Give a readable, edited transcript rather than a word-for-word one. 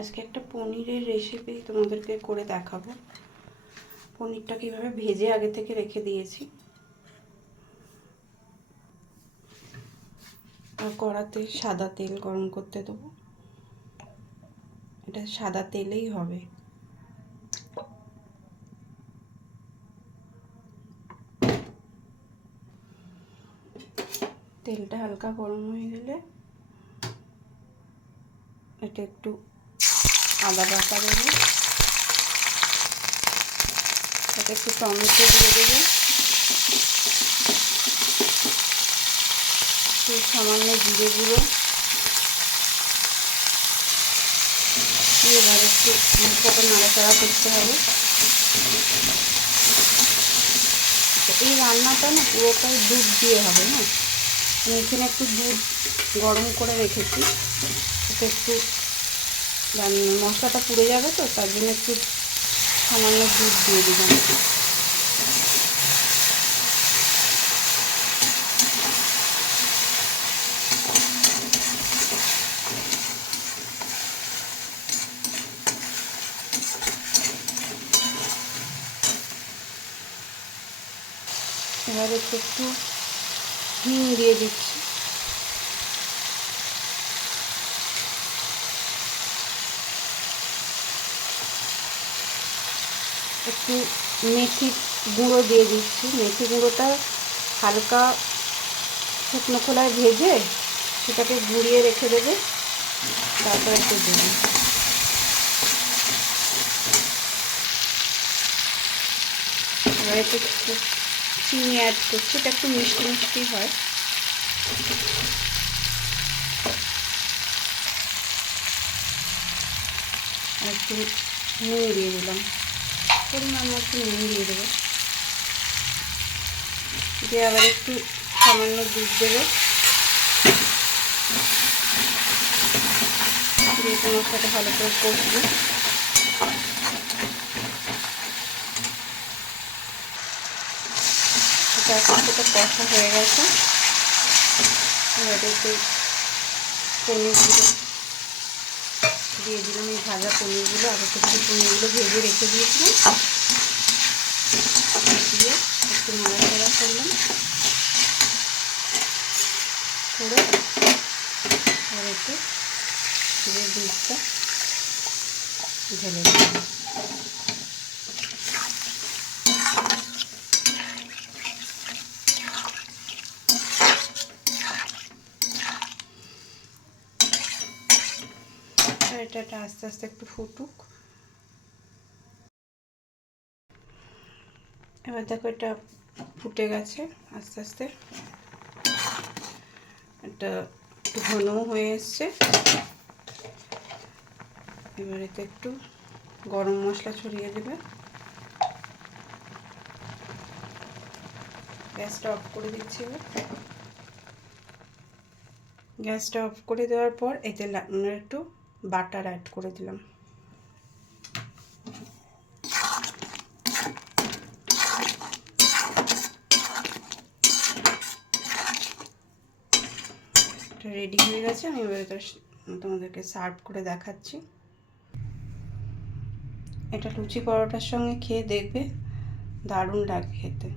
আজকে একটা পনিরের রেসিপি তোমাদেরকে করে দেখাবো। পনিরটা কিভাবে ভেজে আগে থেকে রেখে দিয়েছি। আর কড়াতে সাদা তেল গরম করতে দেবো। এটা সাদা তেলেই হবে। তেলটা হালকা গরম হয়ে গেলে এটা একটু আদা বাটা দেবো, সাথে একটু টমেটো দিয়ে দেবো, একটু সামান্য জিরে গুঁড়ো, এবার একটু মশলাটা নাড়াচাড়া করতে হবে। এই রান্নাটা না পুরোটাই দুধ দিয়ে হবে। না, আমি এখানে একটু দুধ গরম করে রেখেছি, এটা একটু মশলাটা পুড়ে যাবে, তো তার জন্য একটু সামান্য দুধ দিয়ে দিলাম। এবার একটু হিং দিয়ে দিচ্ছি। একটু মেথি গুঁড়ো দিয়ে দিচ্ছি। মেথি গুঁড়োটা হালকা শুকনো খোলায় ভেজে সেটাকে গুঁড়িয়ে রেখে দেবে, তারপর একটু দেবে। এবার একটু চিনি অ্যাড করছি, এটা একটু মিষ্টি মিষ্টি হয়। একটু নুন দিয়ে দিলাম, পরিমাণ মতো নুন দিয়ে দেবো, দিয়ে আবার একটু সামান্য দুধ দেবে, দিয়ে তোমার সাথে ভালো করে কষবে। সেটা কষা হয়ে গেছে। এবার একটু পনিরগুলো দিয়ে দিলাম, এই ভাজা পনিরগুলো আগে থেকে পনিরগুলো ভেজে রেখে দিয়েছিলাম, দিয়ে একটু নাড়াচাড়া করলাম করে আর একটু দুধটা ঢেলে দিলাম। এটা আস্তে আস্তে একটু ফুটুক। এবার দেখো এটা ফুটে গেছে আস্তে আস্তে, এটা একটু ঘন হয়ে এসছে। এবার এতে একটু গরম মশলা ছড়িয়ে দেবে। গ্যাসটা অফ করে দিচ্ছি। গ্যাসটা অফ করে দেওয়ার পর এতে একটু বাটার অ্যাড করে দিলাম। এটা রেডি হয়ে গেছে। আমি এবার এটা তোমাদেরকে সার্ভ করে দেখাচ্ছি। এটা লুচি পরোটার সঙ্গে খেয়ে দেখবে, দারুণ লাগে খেতে।